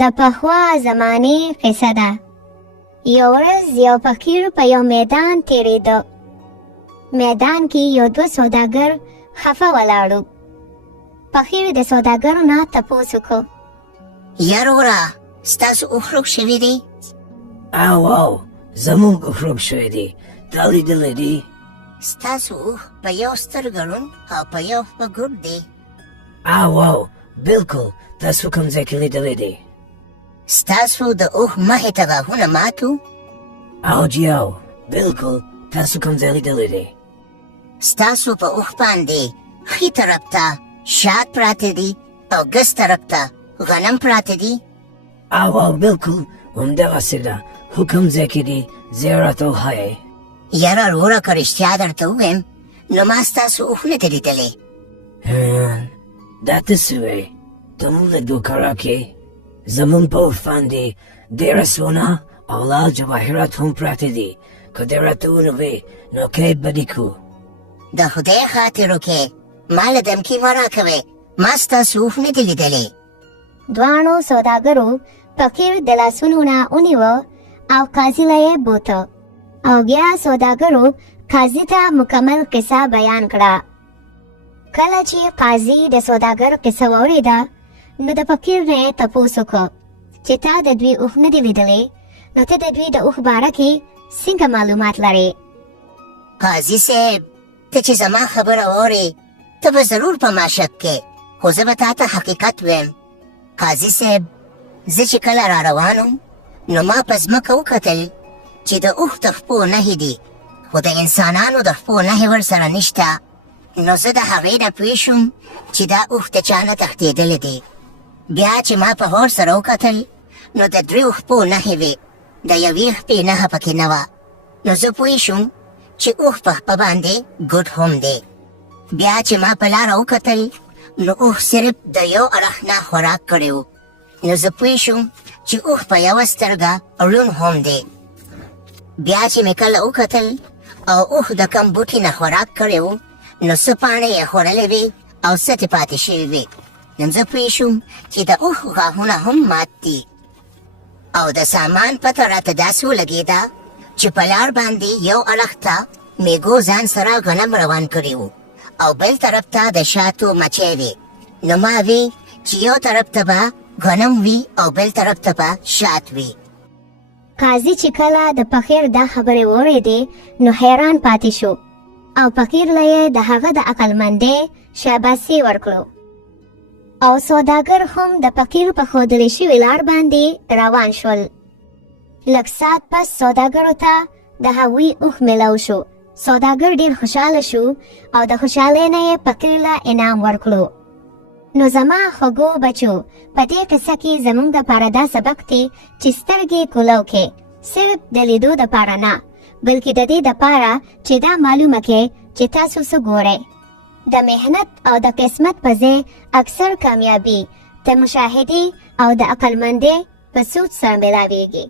د پخوا زمانې قصه ده. یو ورځ یو فقیر په یو میدان تیریده. میدان کې یو دوه سوداګر خفه ولاړو. فقیر د سوداګرو نه تپوس وکړ: یاروره ستاسو اوښ ورک شوي دي؟ او زموږ اوښ ورک شوی دی. تا لیدلی دي؟ ستاسو اوښ په یو سترګه ړوند او په یو په ګوډ دی. او بلکل تاسو کوم ځای کې لیدلی دی؟ ستاسو د اوښ مخې ته غاښونه مات وو؟ او جیاو بلکل تاسو کوم ځای لیدلی دی؟ ستاسو په اوښ باندې ښي طرف ته شات پراته دي او ګس طرف ته غنم پراته دي؟ او بلکل همدغسې ده. خو کوم ځای کې دي ځای راته وښایئ. یاره وروره که رښتیا درته ووایم نو ما ستاسو اوښ نه دي لیدلی. دا ته څه وایې؟ ته مونږ له دوکه راکړې. زمونږ په اوښ باندې ډېره سونه او لال جواهرات هم پراته دي. که دې راته ونه وایې نو کیف به دې کړو. د خدای خاطر وکړې ما له دمکي مه راکوئ. ما ستاسو اوښ نه دي لیدلی. دواړو سوداګرو فقیر د لاسونو نه ونیوه او قاضي له یې بوته او بیا سوداګرو قاضي ته مکمل قصه بیان کړه. کله چې قاضي د سوداګر قصه واورېده نو د فقیر نه یې تپوس وکړ چې تا د دوی اوښ نه دي لیدلی، نو ته د دوی د اوښ باره کې څنګه معلومات لرې؟ قاضي صاحب ته چې زما خبره واورې ته به ضرور په ما شک کې، خو زه به تا ته حقیقت ویم. قاضي صاحب زه چې کله را روان وم نو ما په ځمکه وکتل چې د اوښ د خپو نښې دي، خو د انسانانو د خپو نښې ورسره نشته. نو زه د هغې نه پوه شوم چې دا اوښ د چا نه تښتېدلی دی. بیا چې ما په غور سره وکتل نو د دریو خپو نښې وې، د یوې خپې نښه پکې نه وه. نو زه پوه شوم چې اوښ په خپه باندې ګوډ هم دی. بیا چې ما په لاره وکتل نو اوښ صرف د یو اړخ نه خوراک کړی و. نو زه پوه شوم چې اوښ په یوه سترګه ړوند هم دی. بیا چې مې کله وکتل او اوښ د کم بوټي نه خوراک کړی و نو څه پاڼې یې خوړلې وې او څه ترې پاتې شوي وې. نو زه پوه شوم چې د اوښ غاښونه هم مات دي. او د سامان پته راته داسې ولګېده چې په لار باندې یو اړخ ته میږو ځان سره غنم روان کړي وو او بل طرف ته د شاتو مچۍ وې. نو ما وی چې یو طرف ته به غنم وي او بل طرف ته به شات وي. قاضي چې کله د فقیر دا خبرې واورېدې نو حیران پاتې شو او فقیر له یې د هغه د عقلمندۍ شاباسي ورکړو. او سوداګر هم د فقیر په ښودلې شوې لار باندې روان شول. لږ ساعت پس سوداګرو ته د هغوی اوښ میلاو شو. سوداګر ډېر خوشحاله شو او د خوشحالۍ نه یې فقیر له انعام ورکړو. نو زما خوږو بچو، په دې قصه کې زموږ دپاره دا سبق دی چې سترګې کولو کې صرف د لیدو دپاره نه، بلکې د دې دپاره چې دا معلومه کړئ چې تاسو څه ګورئ. د محنت او د قسمت په ځای اکثر کامیابي د مشاهدې او د عقلمندۍ په سوچ سره میلاویږي.